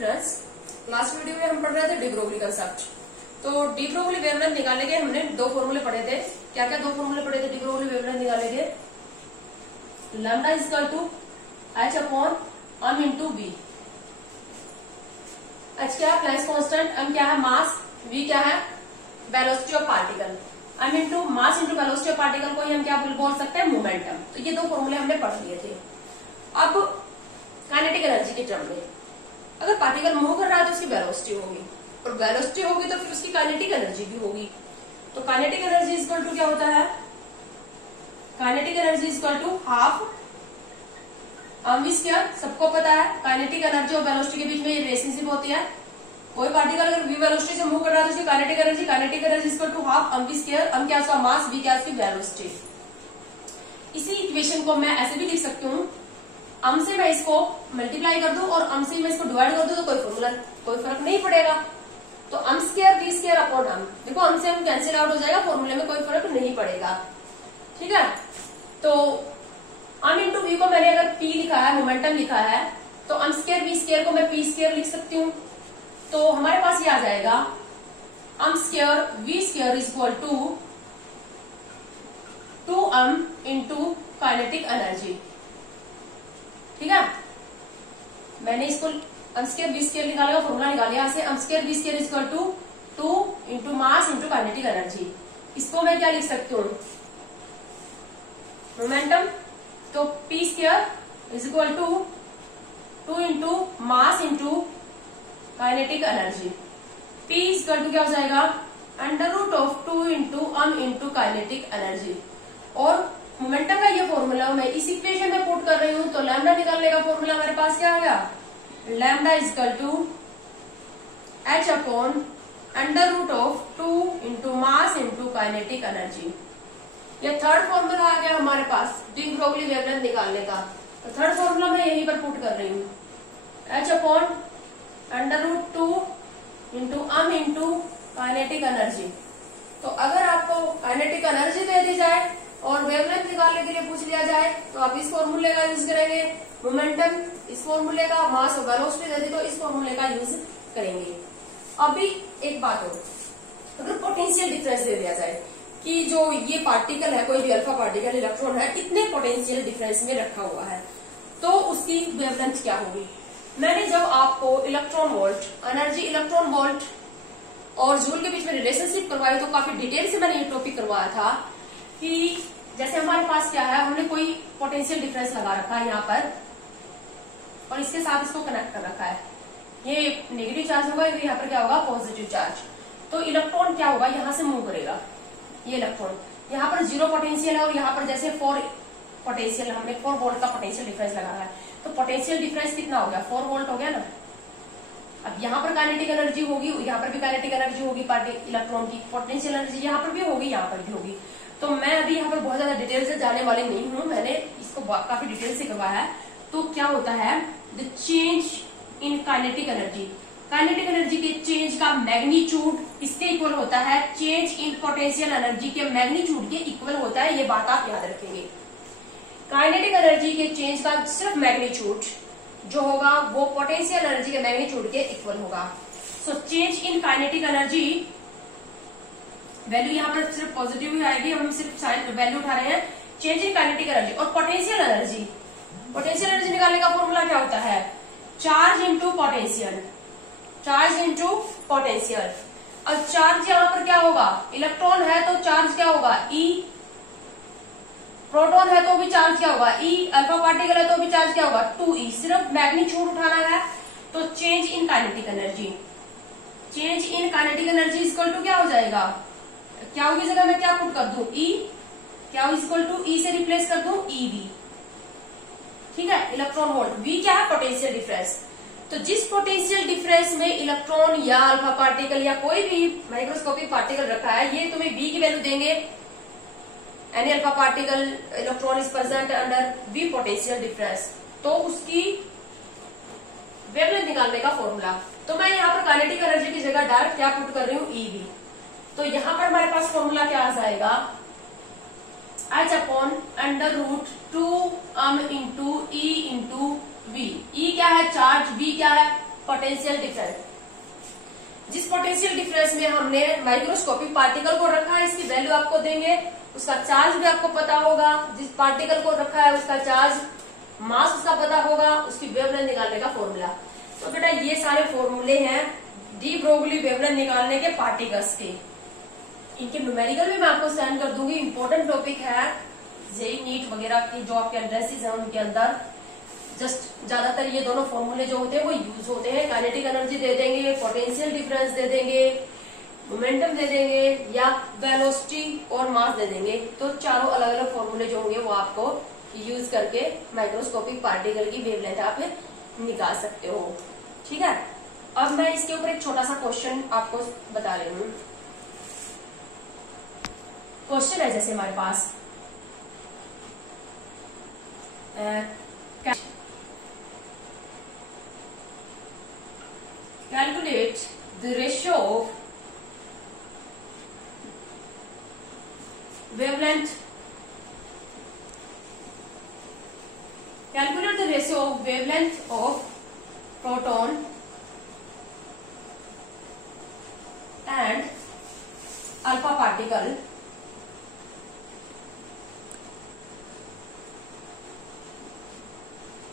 Students, last video में हम पढ़ रहे थे डी ब्रोगली कंसेप्ट। तो डी ब्रोगली वेवलेंथ निकालने के हमने दो फॉर्मूले पढ़े थे। क्या क्या दो फॉर्मूले पढ़े थे डी ब्रोगली वेवलेंथ निकालने के? Lambda is equal to h upon m into v. H क्या है? Place constant. एम क्या है? मास। वी क्या है? Velocity of particle. M into mass into velocity of particle को हम क्या बोल सकते हैं? मोमेंटम। तो ये दो फॉर्मूले हमने पढ़ लिए थे। अब काइनेटिक एनर्जी के टर्म में अगर पार्टिकल मूव कर रहा है तो उसकी वेलोसिटी होगी, और वेलोसिटी होगी तो फिर उसकी काइनेटिक एनर्जी भी होगी। तो kinetic energy is equal to क्या होता है? Kinetic energy is equal to half mv square. सबको पता है काइनेटिक एनर्जी और वेलोसिटी के बीच में ये रिलेशनशिप होती है। कोई पार्टिकल अगर v वेलोसिटी से मूव कर रहा है तो उसकी kinetic energy is equal to half mv square. m क्या उसका मास, v क्या उसकी वेलोसिटी। इसी इक्वेशन को मैं ऐसे भी लिख सकती हूँ, अम से मैं इसको मल्टीप्लाई कर दूं और अम से मैं इसको डिवाइड कर दूं तो कोई फर्क नहीं पड़ेगा। तो अम स्क्वायर वी स्क्वायर अपॉन अम, देखो अम से हम कैंसिल आउट हो जाएगा, फॉर्मूले में कोई फर्क नहीं पड़ेगा। ठीक है, तो अम इंटू वी को मैंने अगर पी लिखा है, मोमेंटम लिखा है, तो अम स्क्वायर वी स्क्वायर को मैं पी स्क्वायर लिख सकती हूँ। तो हमारे पास ये आ जाएगा m square v square is equal to 2m into kinetic energy. ठीक है, मैंने इसको एम स्क्वायर बी स्क्वायर निकालेगा, फॉर्मूला निकाल लिया ऐसे। M square v square is equal to 2 into mass into kinetic energy. इसको मैं क्या लिख सकती हूँ? मोमेंटम। तो p square is equal to 2 into mass into kinetic energy. P is equal to क्या हो जाएगा? Under root of 2 into m into kinetic energy. और मोमेंटम का ये फॉर्मूला मैं इस इक्वेशन में पुट कर रही हूं, तो लैम्डा निकालने का फॉर्मूला हमारे पास क्या आ गया? Lambda is equal to h upon under root of 2 into mass into kinetic energy. ये थर्ड फॉर्मूला आ गया हमारे पास डी ब्रोगली वेवलेंथ निकालने का। तो थर्ड फॉर्मूला मैं यहीं पर पुट कर रही हूँ, h upon under root 2 into m into kinetic energy. तो अगर आपको काइनेटिक एनर्जी दे दी जाए और वेवलेंथ निकालने के लिए पूछ लिया जाए तो आप इस फॉर्मूले का यूज करेंगे। मोमेंटम इस फॉर्मूले का, मास और वेलोसिटी दे दी तो इस फॉर्मूले का यूज करेंगे। अभी एक बात हो, अगर पोटेंशियल डिफरेंस दे दिया जाए कि जो ये पार्टिकल है, कोई भी अल्फा पार्टिकल इलेक्ट्रॉन है, इतने पोटेंशियल डिफरेंस में रखा हुआ है, तो उसकी वेवलेंथ क्या होगी? मैंने जब आपको electron volt, energy electron volt और जूल के बीच में रिलेशनशिप करवाई तो काफी डिटेल से मैंने ये टॉपिक करवाया था कि जैसे हमारे पास क्या है, हमने कोई पोटेंशियल डिफरेंस लगा रखा है यहाँ पर और इसके साथ इसको कनेक्ट कर रखा है। ये नेगेटिव चार्ज होगा, यहाँ पर क्या होगा? Positive charge. तो इलेक्ट्रॉन क्या होगा? यहाँ से मूव करेगा ये इलेक्ट्रॉन। यहाँ पर 0 पोटेंशियल है और यहाँ पर जैसे 4 पोटेंशियल, हमने 4 वोल्ट का पोटेंशियल डिफरेंस लगा है। तो पोटेंशियल डिफरेंस कितना हो गया? 4 वोल्ट हो गया ना। अब यहाँ पर काइनेटिक एनर्जी होगी, यहाँ पर भी काइनेटिक एनर्जी होगी इलेक्ट्रॉन की। पोटेंशियल एनर्जी यहाँ पर भी होगी, यहाँ पर भी होगी। तो मैं अभी यहाँ पर बहुत ज्यादा डिटेल से जाने वाली नहीं हूँ, मैंने इसको काफी डिटेल से करवाया है। तो क्या होता है? The change in kinetic energy, kinetic energy के चेंज का मैग्नीट्यूड इसके इक्वल होता है चेंज इन पोटेंशियल एनर्जी के मैग्नीट्यूड के इक्वल होता है। ये बात आप याद रखेंगे। काइनेटिक एनर्जी के चेंज का सिर्फ मैग्नीट्यूड जो होगा वो पोटेंशियल एनर्जी के मैग्नीट्यूड के इक्वल होगा। So change in kinetic energy, value यहाँ पर सिर्फ पॉजिटिव ही आएगी, हम सिर्फ वैल्यू उठा रहे हैं। चेंज इन काइनेटिक एनर्जी और पोटेंशियल एनर्जी, पोटेंशियल एनर्जी निकालने का फॉर्मूला क्या होता है? Charge into potential, charge into potential. अब चार्ज यहाँ पर क्या होगा? इलेक्ट्रॉन है तो चार्ज क्या होगा? ई। प्रोटॉन है तो भी चार्ज क्या होगा? ई। अल्फा पार्टिकल है तो भी चार्ज क्या होगा? 2e। सिर्फ मैग्नीट्यूड उठाना है। तो change in kinetic energy, change in kinetic energy equal to क्या हो जाएगा? क्या होगी जगह मैं क्या पुट कर दूं? ई। क्या इक्वल टू ई से रिप्लेस कर दूं? ईवी। ठीक है, इलेक्ट्रॉन वोल्ट। वी क्या है? Potential difference. तो जिस पोटेंशियल डिफरेंस में इलेक्ट्रॉन या अल्फा पार्टिकल या कोई भी माइक्रोस्कोपिक पार्टिकल रखा है, ये तुम्हें वी की वैल्यू देंगे। Any alpha particle electron is present under v potential difference, तो उसकी वेवलेंथ निकालने का फॉर्मूला। तो मैं यहाँ पर काइनेटिक एनर्जी की जगह डायरेक्ट क्या पुट कर रही हूँ? ईवी। तो यहाँ पर हमारे पास फॉर्मूला क्या आ जाएगा? H upon under root 2 m into e into v. E क्या है? चार्ज। वी क्या है? Potential difference. जिस पोटेंशियल डिफरेंस में हमने माइक्रोस्कोपिक पार्टिकल को रखा है, इसकी वैल्यू आपको देंगे, उसका चार्ज भी आपको पता होगा, जिस पार्टिकल को रखा है उसका चार्ज, मास उसका पता होगा, उसकी वेवलेंथ निकालने का फॉर्मूला। तो बेटा ये सारे फॉर्मूले हैं डी ब्रोगली वेवलेंथ निकालने के पार्टिकल्स के। इनके न्यूमेरिकल भी मैं आपको सेंड कर दूंगी। इंपॉर्टेंट टॉपिक है जेई नीट वगैरह की जो आपके एंट्रेंसेस है उनके अंदर जस्ट ज्यादातर ये दोनों फॉर्मूले जो होते हैं वो यूज होते हैं। काइनेटिक एनर्जी दे देंगे, पोटेंशियल डिफरेंस दे देंगे, मोमेंटम दे देंगे या वेलोसिटी और मास दे देंगे। तो चारों अलग अलग फॉर्मूले जो होंगे वो आपको यूज करके माइक्रोस्कोपिक पार्टिकल की वेवलेंथ आप निकाल सकते हो। ठीक है, अब मैं इसके ऊपर एक छोटा सा क्वेश्चन आपको बता रही हूँ। क्वेश्चन है जैसे हमारे पास calculate the ratio of wavelength. Calculate the ratio of wavelength of proton and alpha particle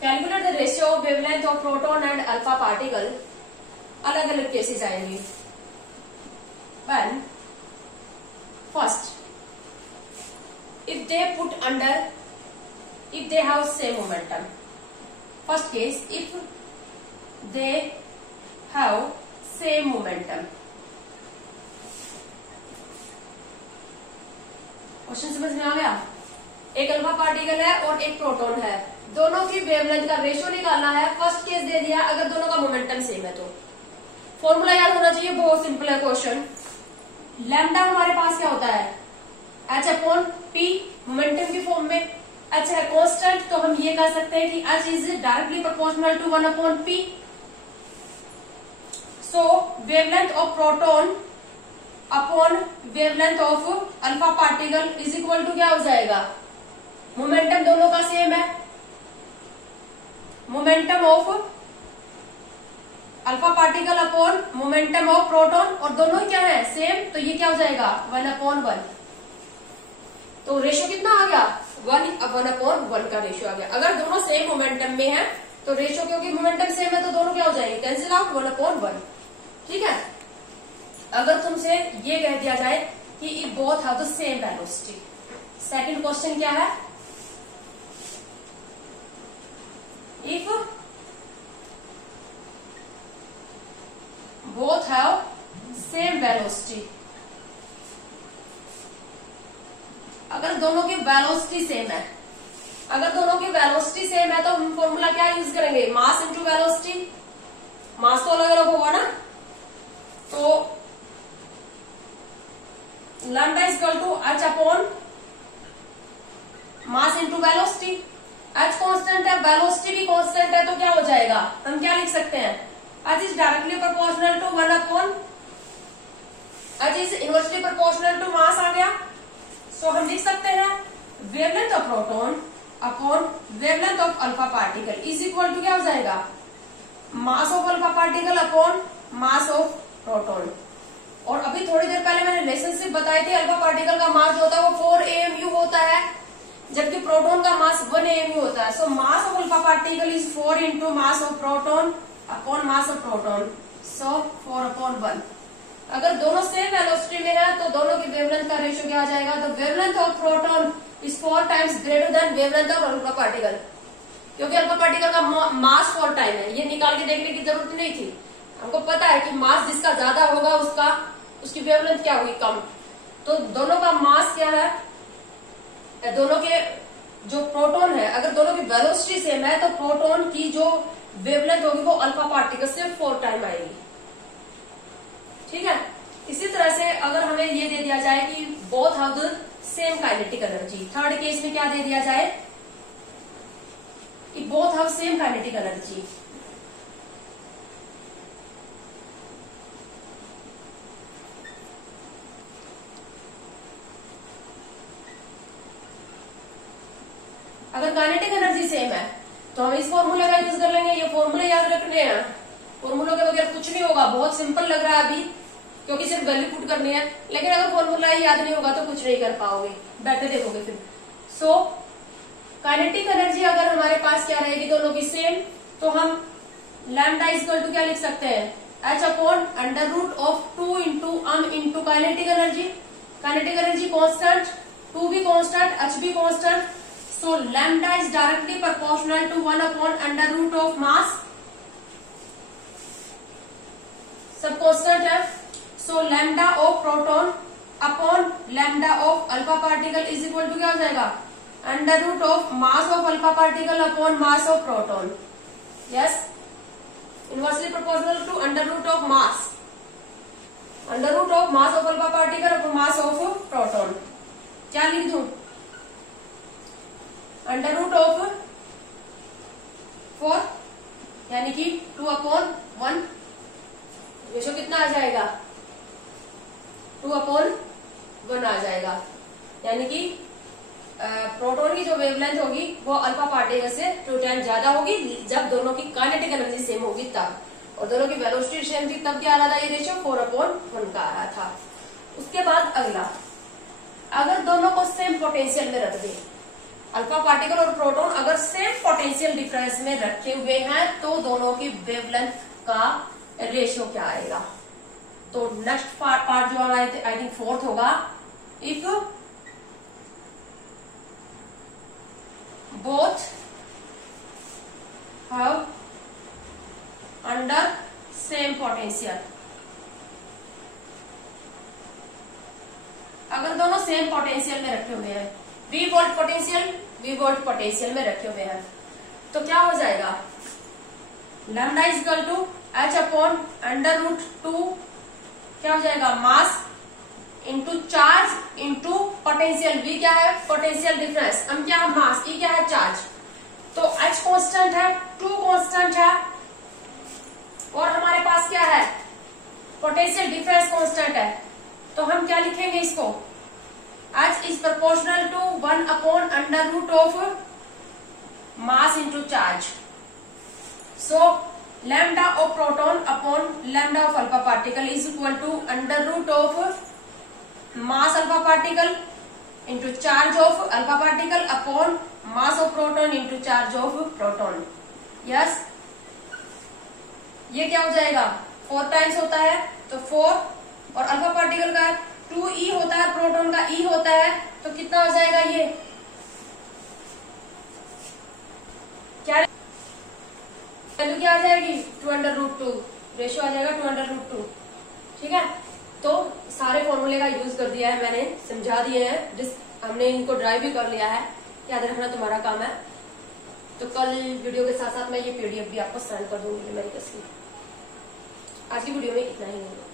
calculate the ratio of wavelength of proton and alpha particle। अलग अलग केसेस आएंगे। When first, if they put under, if they have same momentum. First case, if they have same momentum. Question समझ में आ गया? एक alpha particle है और एक प्रोटॉन है, दोनों की वेवलेंथ का रेशियो निकालना है। फर्स्ट केस दे दिया अगर दोनों का मोमेंटम सेम है तो फॉर्मूला याद होना चाहिए, बहुत सिंपल है क्वेश्चन। लैम्डा हमारे पास क्या होता है, एच अपॉन पी, मोमेंटम की फॉर्म में। एच है कांस्टेंट, तो हम ये कह सकते हैं कि h is directly proportional to 1 upon p. So wavelength of proton upon wavelength of alpha particle is equal to क्या हो जाएगा, मोमेंटम दोनों का सेम है, momentum of alpha particle upon momentum of proton, और दोनों क्या है सेम, तो ये क्या हो जाएगा 1 अपॉन 1। तो रेशियो कितना आ गया 1 अपॉन 1 का रेशियो आ गया। अगर दोनों सेम मोमेंटम में है तो रेशियो, क्योंकि मोमेंटम सेम है तो दोनों क्या हो जाएंगे, कैंसिल आउट 1 अपॉन 1। ठीक है, अगर तुमसे ये कह दिया जाए कि if both have the same velocity. Second question क्या है, if both have same velocity। अगर दोनों की वेलोसिटी सेम है, अगर दोनों की वेलोसिटी सेम है तो हम फॉर्मूला क्या यूज करेंगे, मास इंटू वेलोसिटी। मास तो अलग अलग होगा ना, तो lambda is equal to h upon mass into velocity. H constant है, वेलोसिटी भी कांस्टेंट है, तो क्या हो जाएगा, हम क्या लिख सकते हैं, h is directly proportional to 1 upon, h is inversely proportional to mass आ गया। सो हम लिख सकते हैं wavelength of proton upon wavelength of alpha particle is equal to क्या हो जाएगा, mass of alpha particle upon mass of proton. और अभी थोड़ी देर पहले मैंने रिलेशनशिप बताई थी, अल्फा पार्टिकल का मास जो होता है वो 4 AMU होता है, जबकि प्रोटॉन का मास 1 AMU होता है। So mass of alpha particle is 4 into mass of proton upon mass of proton, so 4 upon 1। अगर दोनों सेम वेलोसिटी में है तो दोनों की वेवलेंथ का रेशियो क्या आ जाएगा, the wavelength of proton is 4 times greater than wavelength of alpha particle. क्योंकि अल्फा पार्टिकल का मास 4 टाइम है, ये निकाल के देखने की जरूरत नहीं थी, हमको पता है कि मास जिसका ज्यादा होगा उसकी वेवलेंथ क्या होगी, कम। तो दोनों का मास क्या है, दोनों के जो प्रोटॉन है, अगर दोनों की वेलोसिटी सेम है तो प्रोटॉन की जो वेवलेंथ होगी वो अल्फा पार्टिकल से 4 टाइम आएगी। ठीक है, इसी तरह से अगर हमें ये दे दिया जाए कि both have the same kinetic energy, third case में क्या दे दिया जाए कि both have same kinetic energy. अगर काइनेटिक एनर्जी सेम है तो हम इस फॉर्मूले का यूज कर लेंगे, ये फॉर्मूले याद रखने हैं। फॉर्मूला के बगैर कुछ नहीं होगा। बहुत सिंपल लग रहा है अभी क्योंकि सिर्फ वैल्यू पुट करनी है, लेकिन अगर फॉर्मूला ही याद नहीं होगा तो कुछ नहीं कर पाओगे, बैठे देखोगे फिर। सो काइनेटिक एनर्जी अगर हमारे पास क्या रहेगी दोनों की सेम, तो हम लैम्डा इक्वल टू क्या लिख सकते हैं, h upon under root of 2 into m into kinetic energy. Kinetic energy constant, 2 भी कॉन्स्टेंट, h भी constant. So lambda is directly proportional to 1 upon under root of mass, सब constant है। So lambda of proton upon lambda of alpha particle is equal to क्या हो जाएगा, under root of mass of alpha particle upon mass of proton. Yes, inversely proportional to under root of mass, under root of mass of alpha particle upon mass of proton. क्या लिख दूं, under root of 4 यानी कि 2 upon 1, ratio कितना आ जाएगा, 2 upon 1 आ जाएगा। यानी कि प्रोटॉन की जो वेवलेंथ होगी वो अल्फा पार्टिकल से 2 टाइम ज्यादा होगी जब दोनों की काइनेटिक एनर्जी सेम होगी तब, और दोनों की वेलोसिटी सेम थी तब क्या आ रहा था, ये रेशियो 4 अपॉन 1 का आ रहा था। उसके बाद अगला, अगर दोनों को सेम पोटेंशियल में रख दे, अल्फा पार्टिकल और प्रोटॉन अगर सेम पोटेंशियल डिफरेंस में रखे हुए हैं तो दोनों की वेवलेंथ का रेशियो क्या आएगा। तो नेक्स्ट पार्ट जो हमारा आई थिंक 4th होगा, if both have under same potential, अगर दोनों सेम पोटेंशियल में रखे हुए हैं, V volt potential V volt potential में रखे हुए हैं, तो क्या हो जाएगा, lambda is equal to h upon under root 2 क्या हो जाएगा, mass into charge into potential. V क्या है, पोटेंशियल डिफरेंस, हम क्या है मास, E क्या है चार्ज। तो h कांस्टेंट है, 2 कांस्टेंट है, और हमारे पास क्या है, पोटेंशियल डिफरेंस कांस्टेंट है। तो हम क्या लिखेंगे इसको, h is proportional to 1 upon under root of mass into charge. So lambda of proton upon lambda of alpha particle is equal to under root of mass alpha particle into charge of alpha particle upon mass of proton into charge of proton. Yes, ये क्या हो जाएगा, 4 times होता है तो 4, और alpha particle का 2e होता है, प्रोटॉन का e होता है, तो कितना हो जाएगा, ये क्या वैल्यू क्या आ जाएगी, 2 अंडर रूट 2, रेशियो आ जाएगा 2 अंडर रूट 2। ठीक है, तो सारे फॉर्मूले का यूज कर दिया है मैंने, समझा दिए हैं, हमने इनको ड्राइव भी कर लिया है, याद रखना तुम्हारा काम है। तो कल वीडियो के साथ साथ मैं ये पीडीएफ भी आपको सेंड कर दूंगी मेरी तस्वीर। आज की वीडियो में इतना ही नहीं है।